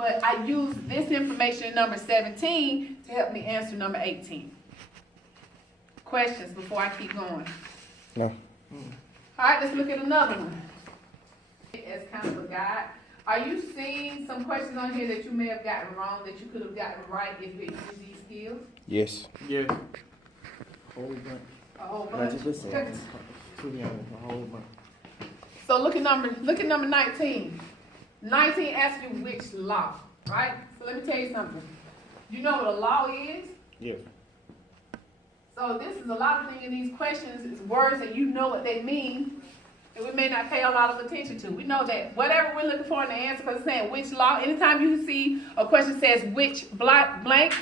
but I use this information in number 17 to help me answer number 18. Questions before I keep going? No. All right, let's look at another one. As kind of a guide, are you seeing some questions on here that you may have gotten wrong that you could have gotten right if you used these skills? Yes. Yeah. Whole bunch. A whole Not bunch. just this one. To be honest, a whole bunch. So look at number 19. 19 asks you which law, right? So let me tell you something. You know what a law is? Yeah. So this is a lot of things in these questions is words that you know what they mean, and we may not pay a lot of attention to. We know that whatever we're looking for in the answer, because it's saying which law, anytime you see a question says which blank,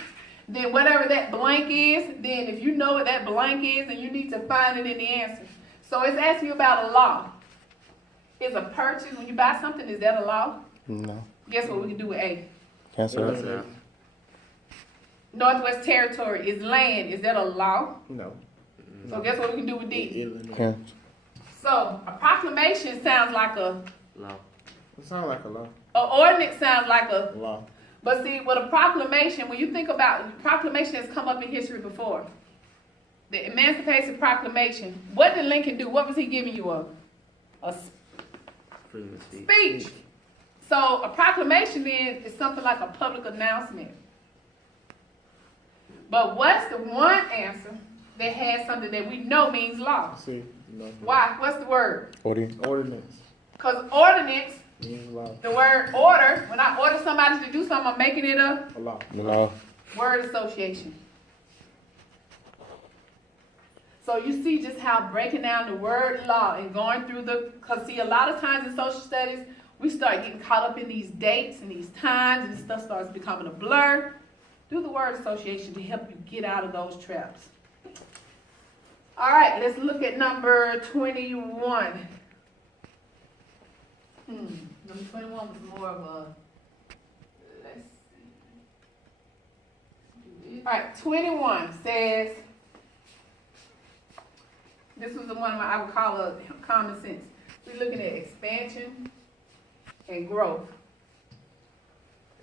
then whatever that blank is, then if you know what that blank is, then you need to find it in the answer. So it's asking you about a law. Is a purchase, when you buy something, is that a law? No. Guess what we can do with A? Cancel it. Northwest Territory is land. Is that a law? No. So guess what we can do with D? Illinois. Cancel. So a proclamation sounds like a Law. It sounds like a law. ordinance sounds like a, Law. but see, with a proclamation, when you think about proclamation has come up in history before. The Emancipation Proclamation. What did Lincoln do? What was he giving you a Freedom of speech. speech? So a proclamation then is something like a public announcement. But what's the one answer that has something that we know means law? See, no. Why? What's the word? Ordinance. Ordinance Because ordinance, means law. the word order, when I order somebody to do something, I'm making it a A law. The law. word association. So you see just how breaking down the word law and going through because see, a lot of times in social studies, we start getting caught up in these dates and these times and stuff starts becoming a blur. Do the word association to help you get out of those traps. All right, let's look at number 21. Number 21 was more of a, let's see. All right, 21 says, this was the one I would call a common sense. We're looking at expansion and growth.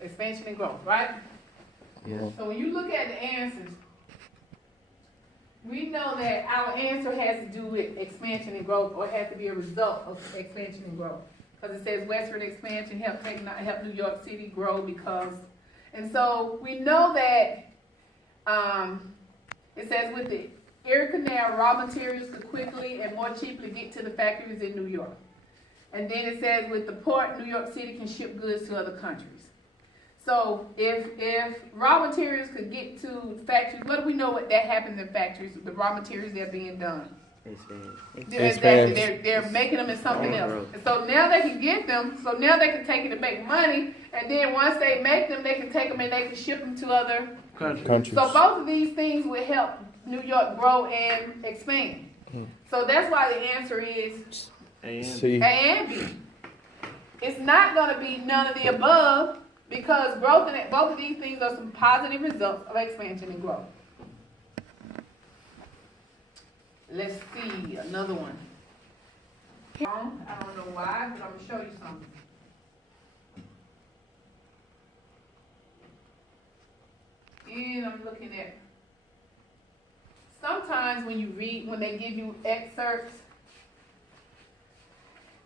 Expansion and growth, right? Yeah. So when you look at the answers, we know that our answer has to do with expansion and growth, or it has to be a result of expansion and growth. Because it says Western expansion help New York City grow because, and so we know that it says with the Erie Canal, raw materials could quickly and more cheaply get to the factories in New York. And then it says with the port, New York City can ship goods to other countries. So if raw materials could get to factories, what do we know what that happens in factories? The raw materials that are being done. Exactly. They're making them in something else. And so now they can get them. So now they can take it and make money. And then once they make them, they can take them and they can ship them to other Countries. So both of these things will help New York grow and expand. So that's why the answer is C. A and B. It's not going to be none of the above because growth in both of these things are some positive results of expansion and growth. Let's see another one. I don't know why, but I'm going to show you something. And I'm looking at, sometimes when you read, when they give you excerpts,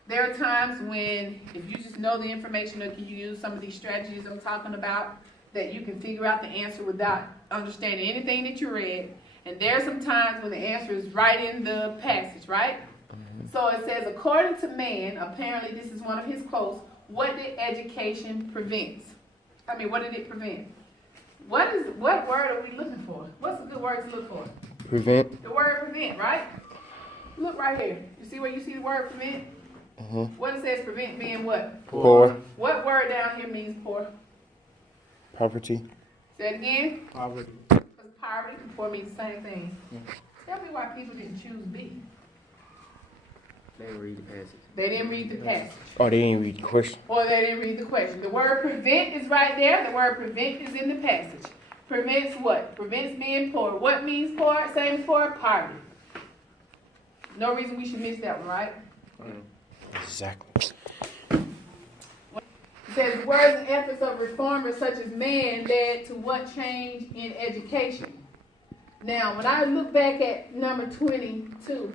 there are times when, if you just know the information or can you use some of these strategies I'm talking about, that you can figure out the answer without understanding anything that you read. And there are some times when the answer is right in the passage, right? So it says, according to man, apparently this is one of his quotes, what did education prevent? What did it prevent? What word are we looking for? What's a good word to look for? Prevent. The word prevent, right? Look right here. You see where you see the word prevent? What it says prevent being what? Poor. What word down here means poor? Poverty. Say it again. Poverty. Because poverty and poor mean the same thing. Tell me why people didn't choose B. They didn't read the passage. They didn't read the passage. Oh, they didn't read the question. Or they didn't read the question. The word prevent is right there. The word prevent is in the passage. Prevents what? Prevents being poor. What means poor? Same as poor? Poverty. No reason we should miss that one, right? Exactly. It says words and efforts of reformers such as man led to what change in education. Now, when I look back at number 22,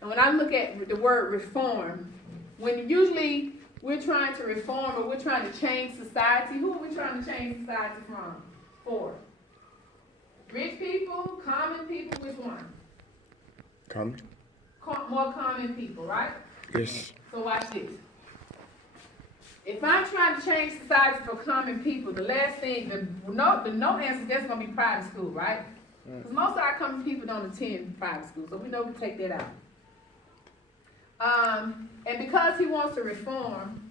and when I look at the word reform, when usually we're trying to reform or we're trying to change society, who are we trying to change society from? For? Rich people, common people, which one? Common? More common people, right? Yes. So watch this. If I'm trying to change society for common people, the last thing, the no answer is that's going to be private school, right? Because most of our common people don't attend private school, so we know we take that out. And because he wants to reform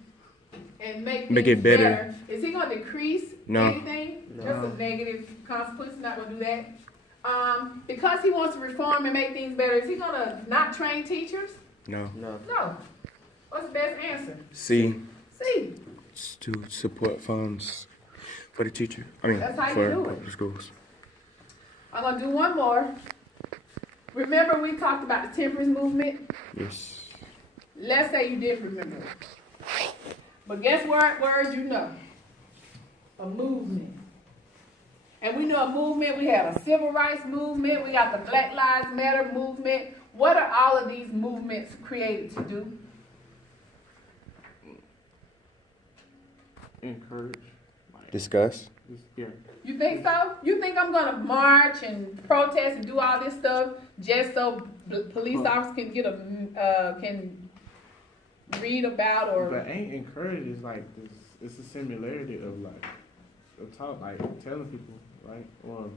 and make it better, is he going to decrease anything? No. That's a negative consequence. He's not going to do that. Because he wants to reform and make things better, is he going to not train teachers? No. No. No. What's the best answer? C. C. To support funds for the teacher. I mean, That's how you for do it. public schools. I'm going to do one more. Remember we talked about the temperance movement? Yes. Let's say you did remember it. But guess what word you know? A movement. And we know a movement, we have a civil rights movement, we got the Black Lives Matter movement. What are all of these movements created to do? Encourage. Discuss. Yeah. You think so? You think I'm gonna march and protest and do all this stuff just so police officers can get can read about or? But ain't encourage is like this. It's a similarity of like of talk, like telling people, right? Or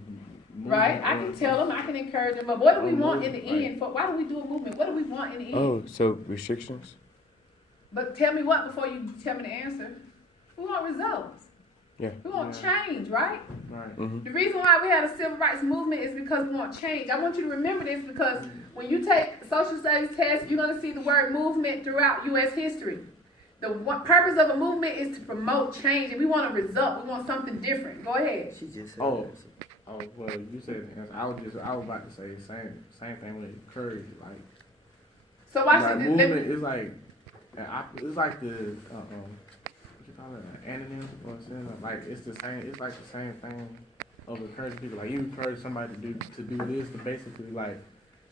Right, I can tell them, I can encourage them, but what do we want in the Right. end? Why do we do a movement? What do we want in the end? Oh, so restrictions? But tell me what before you tell me the answer. We want results. Yeah. We want change, right? Right. Mm-hmm. The reason why we had a civil rights movement is because we want change. I want you to remember this because when you take a social studies test, you're going to see the word movement throughout U.S. history. The purpose of a movement is to promote change, and we want a result. We want something different. Go ahead. She just said Oh. that. Oh well, you said the answer. I was about to say same thing with encourage. Like, So watch like this. movement is like it's like the what you call it, an anonym or something. Like it's the same. It's like the same thing of encouraging people. Like you encourage somebody to do this to basically like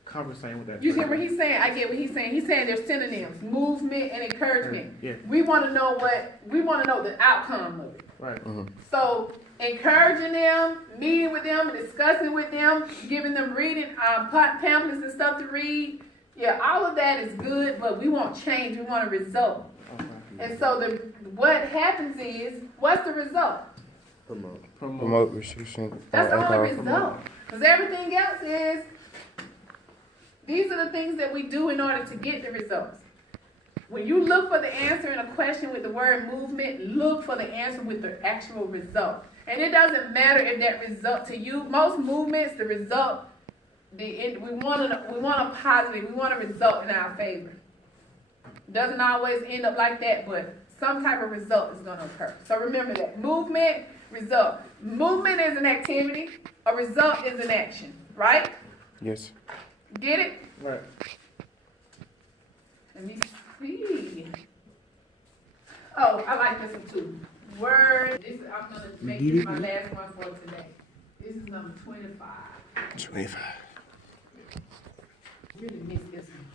conversate with that. You see person. what he's saying? I get what he's saying. He's saying there's synonyms, movement and encouragement. Yeah. We want to know the outcome of it. Right. So encouraging them, meeting with them, discussing with them, giving them reading pamphlets and stuff to read. Yeah, all of that is good, but we want change. We want a result. Okay. And so what happens is, what's the result? Promote. Promote restriction. That's the only alcohol. result. Because everything else is, these are the things that we do in order to get the results. When you look for the answer in a question with the word movement, look for the answer with the actual result. And it doesn't matter if that result to you, most movements, the result, we want a positive, we want a result in our favor. Doesn't always end up like that, but some type of result is going to occur. So remember that. Movement, result. Movement is an activity. A result is an action, right? Yes. Get it? Right. Let me see. Oh, I like this one too. Word. I'm going to make this my last one for today. This is number 25. 25. Really missed this one.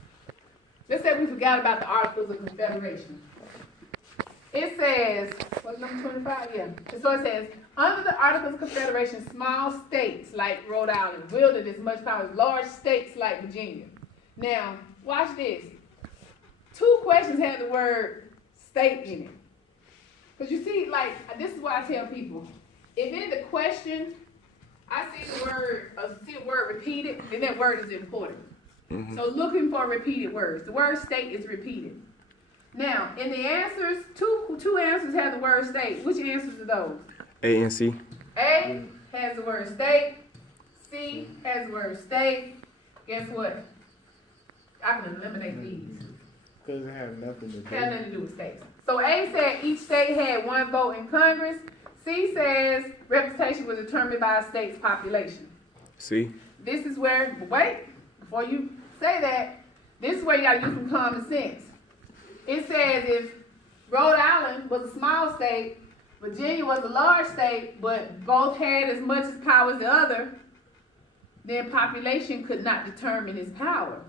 Let's say we forgot about the Articles of Confederation. It says, what's number 25? Yeah. So it says, under the Articles of Confederation, small states like Rhode Island wielded as much power as large states like Virginia. Now, watch this. 2 questions have the word state in it. Because you see, like, this is what I tell people. If in the question, I see the word repeated, then that word is important. Mm-hmm. So looking for repeated words. The word state is repeated. Now, in the answers, two answers have the word state. Which answers are those? A and C. A has the word state. C has the word state. Guess what? I can eliminate these. Because it has nothing to do. Has nothing to do with states. So A said each state had 1 vote in Congress. C says representation was determined by a state's population. C. This is where, wait, before you say that, this is where you got to use some common sense. It says if Rhode Island was a small state, Virginia was a large state, but both had as much as power as the other, then population could not determine his power.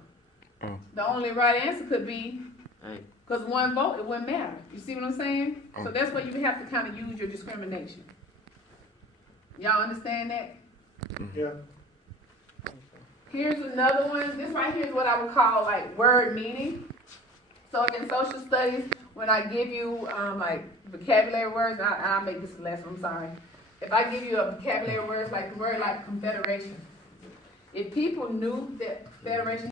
Oh. The only right answer could be, Hey, because one vote, it wouldn't matter. You see what I'm saying? So Oh. that's where you have to kind of use your discrimination. Y'all understand that? Yeah. Here's another one. This right here is what I would call like word meaning. So in social studies, when I give you like vocabulary words, I'll make this the last one, I'm sorry. If I give you a vocabulary words like the word like confederation, if people knew that federation